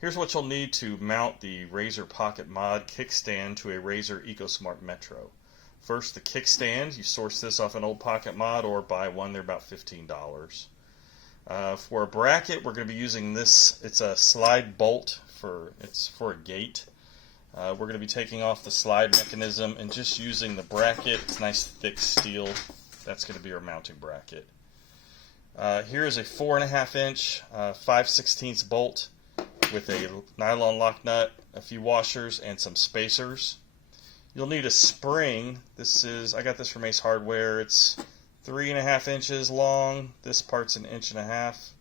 Here's what you'll need to mount the Razor Pocket Mod kickstand to a Razor EcoSmart Metro. First, the kickstand. You source this off an old Pocket Mod or buy one. They're about $15. For a bracket, we're going to be using this. It's a slide bolt it's for a gate. We're going to be taking off the slide mechanism and just using the bracket. It's nice thick steel. That's going to be our mounting bracket. Here is a 4.5 inch 5/16 bolt with a nylon lock nut, a few washers, and some spacers. You'll need a spring. I got this from Ace Hardware. It's 3.5 inches long. This part's 1.5 inches.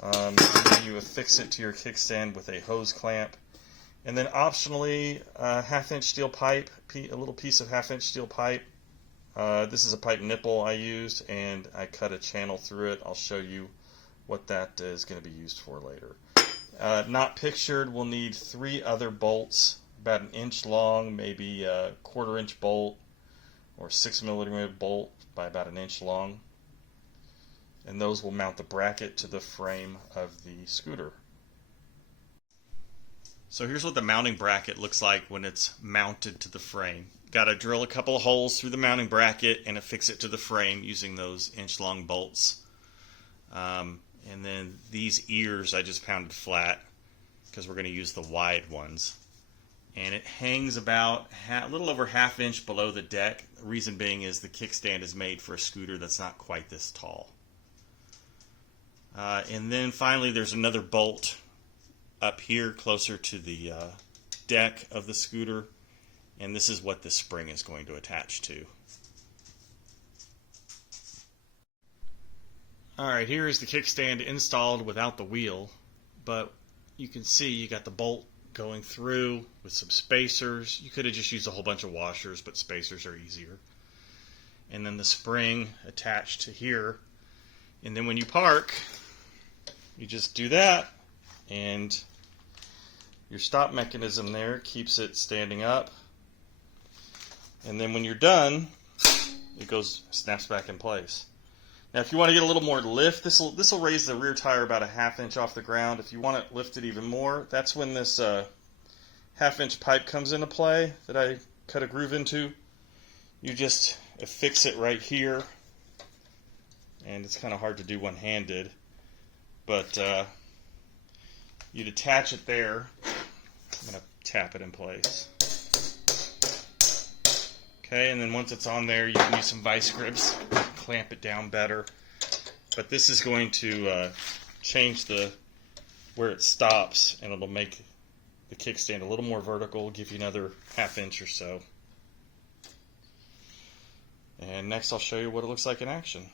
And then you affix it to your kickstand with a hose clamp. And then optionally, a 1/2 inch steel pipe, a little piece of 1/2 inch steel pipe. This is a pipe nipple I used, and I cut a channel through it. I'll show you what that is going to be used for later. Not pictured, we'll need 3 other bolts, about 1 inch long, maybe a 1/4 inch bolt, or 6mm bolt by about 1 inch long. And those will mount the bracket to the frame of the scooter. So here's what the mounting bracket looks like when it's mounted to the frame. Got to drill a couple of holes through the mounting bracket and affix it to the frame using those inch-long bolts. And then these ears I just pounded flat because we're going to use the wide ones. And it hangs about a little over 1/2 inch below the deck. The reason being is the kickstand is made for a scooter that's not quite this tall. And then finally there's another bolt up here closer to the deck of the scooter, and this is what the spring is going to attach to. Alright, here is the kickstand installed without the wheel, but you can see you got the bolt going through with some spacers. You could have just used a whole bunch of washers, but spacers are easier. And then the spring attached to here. And then when you park, you just do that, and your stop mechanism there keeps it standing up. And then when you're done, it snaps back in place. Now, if you want to get a little more lift, this will raise the rear tire about 1/2 inch off the ground. If you want it lifted even more, that's when this 1/2 inch pipe comes into play that I cut a groove into. You just affix it right here, and it's kind of hard to do one-handed, but you'd attach it there. I'm going to tap it in place. Okay, and then once it's on there, you can use some vice grips, clamp it down better. But this is going to change where it stops, and it'll make the kickstand a little more vertical, give you another 1/2 inch or so. And next I'll show you what it looks like in action.